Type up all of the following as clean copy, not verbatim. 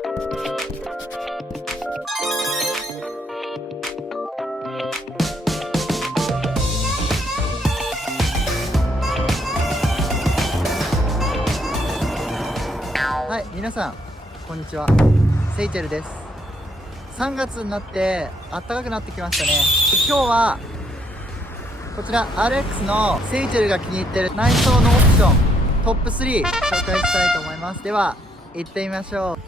はい、皆さんこんにちは。セイチェルです。3月になって暖かくなってきましたね。今日はこちら RX のセイチェルが気に入ってる内装のオプショントップ3紹介したいと思います。では行ってみましょう。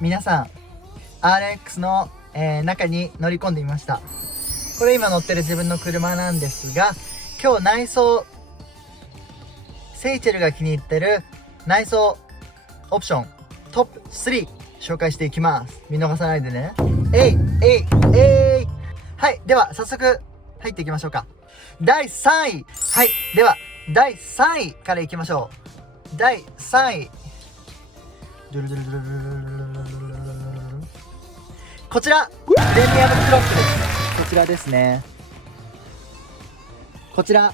皆さん RX の、中に乗り込んでみました。これ今乗ってる自分の車なんですが、今日内装セイチェルが気に入ってる内装オプショントップ3紹介していきます。見逃さないでね。はい、では早速入っていきましょうか。第3位。はい、では第3位からいきましょう。第3位、こちらプレミアムクロックです。こちらですね。こちら、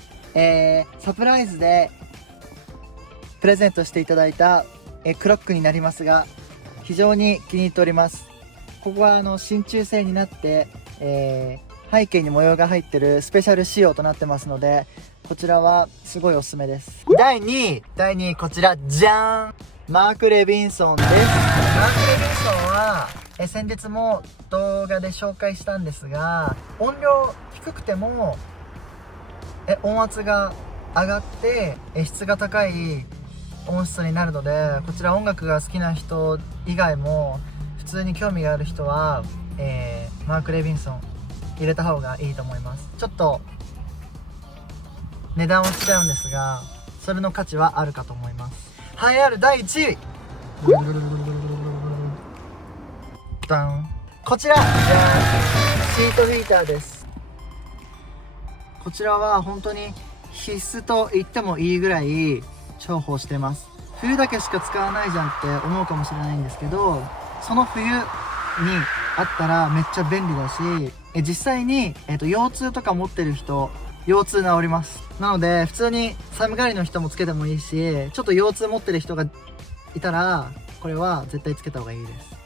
サプライズでプレゼントしていただいたクロックになりますが、非常に気に入っております。ここは真鍮製になって、背景に模様が入ってるスペシャル仕様となってますので、こちらはすごいおすすめです。第2位、こちらじゃーん、マーク・レビンソンです。マーク・レビンソンは先日も動画で紹介したんですが、音量低くても音圧が上がって質が高い音質になるので、こちら音楽が好きな人以外も普通に興味がある人は、マーク・レビンソン入れた方がいいと思います。ちょっと値段はしちゃうんですが、それの価値はあるかと思います。栄えある第1位、ダン、こちらじゃーん、シートヒーターです。こちらは本当に必須と言ってもいいぐらい重宝してます。冬だけしか使わないじゃんって思うかもしれないんですけど、その冬にあったらめっちゃ便利だし、実際に、腰痛とか持ってる人、腰痛治ります。なので普通に寒がりの人もつけてもいいし、ちょっと腰痛持ってる人がいたらこれは絶対つけた方がいいです。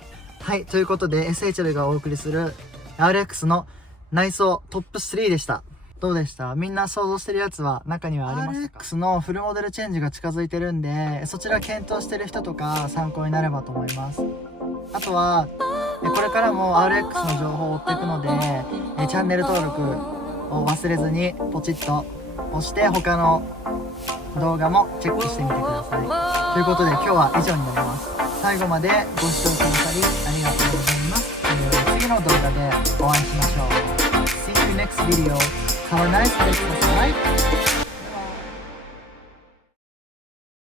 はい、ということでセイチェルがお送りする RX の内装トップ3でした。どうでした？みんな想像してるやつは中にはありましたか？ RX のフルモデルチェンジが近づいてるんで、そちら検討してる人とか参考になればと思います。あとはこれからも RX の情報を追っていくので、チャンネル登録を忘れずにポチッと押して他の動画もチェックしてみてください。ということで今日は以上になります。最後までご視聴くださりありがとうございます。次の動画でお会いしましょう。See you next video. Have a nice day. Bye.